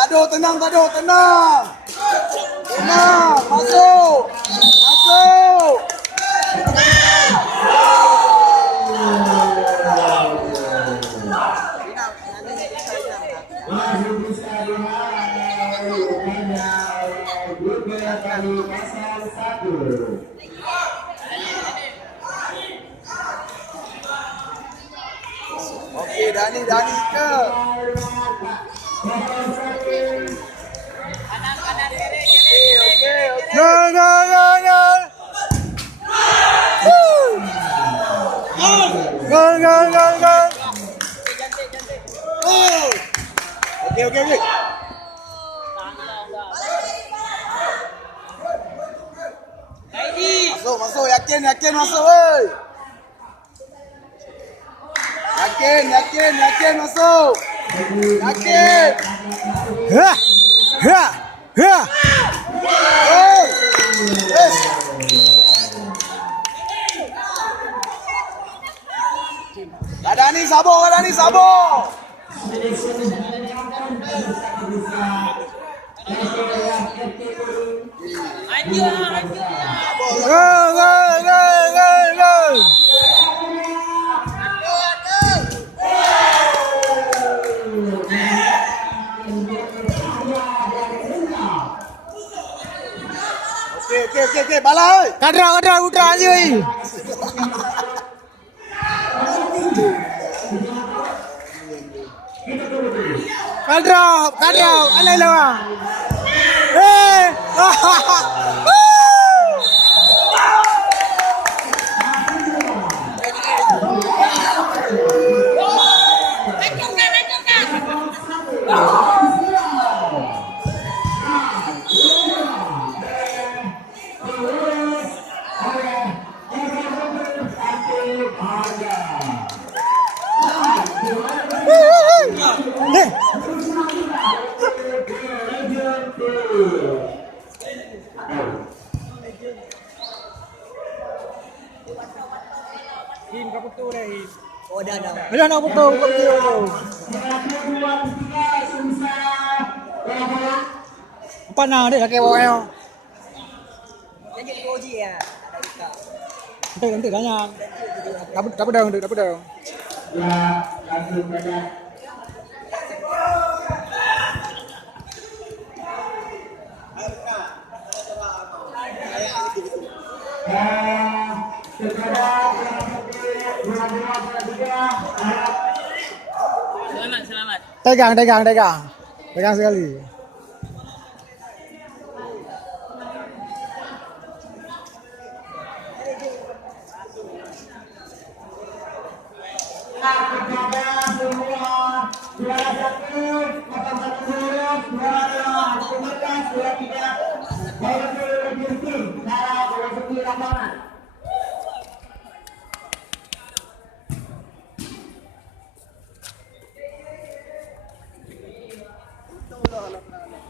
Tado, tenang, Tado, tenang. Tenang, masuk. Masuk. Oke, Dani ke. Oke. Go. Oke. Masuk, yakin masuk, woi. Yakin masuk. Yakin. Ha. Oh. Yes. Kadani sabo. Go. Oke, balai. Kadra udah aja. Kadra, alay lawa. Udah nak betul. Apa nak dia pakai bawah? Jadi koji ya. Nanti tanya. Dapat dong. Ya, langsung saja. Selamat. Pegang sekali.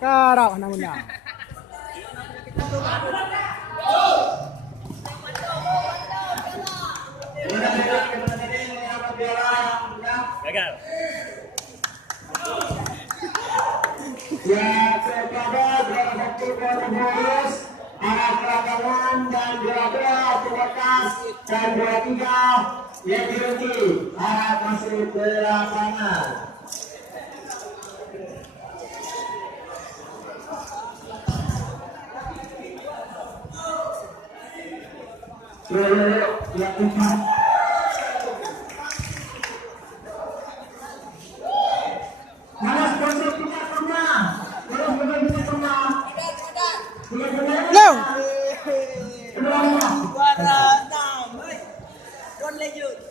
Karau namanya. Gagal. Ya, kepada satu bonus arah lapangan dan 12 bekas dan 23 yang dirugi arah masuk ke lapangan. Yang empat. Go. Juara 6. Don't let you.